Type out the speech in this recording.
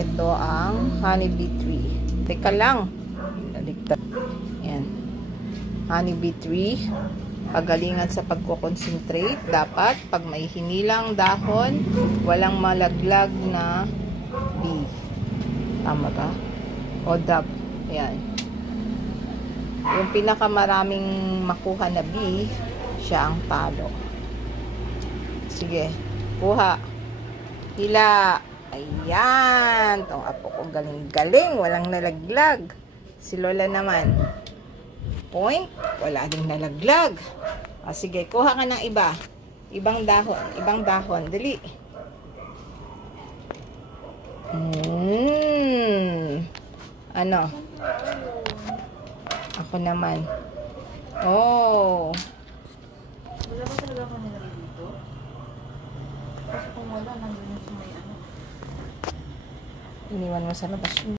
ito ang honeybee tree. Teka lang. Yan. Honeybee tree. Pagalingan sa pagko-concentrate. Dapat, pag may hinilang dahon, walang malaglag na bee. Tama ba? O dab. Yan. Yung pinakamaraming makuha na bee, siya ang talo. Sige. Kuha. Hila. Ayan. Itong apo ko galing-galing. Walang nalaglag. Si Lola naman. Point. Wala ding nalaglag. O, sige. Kuha ka ng iba. Ibang dahon. Ibang dahon. Dali. Ano? Ako naman. Oh. Wala ba talaga ako nilagay dito? Kasi kung wala, nandun yung sa may ano. Iniwan mo sa labas.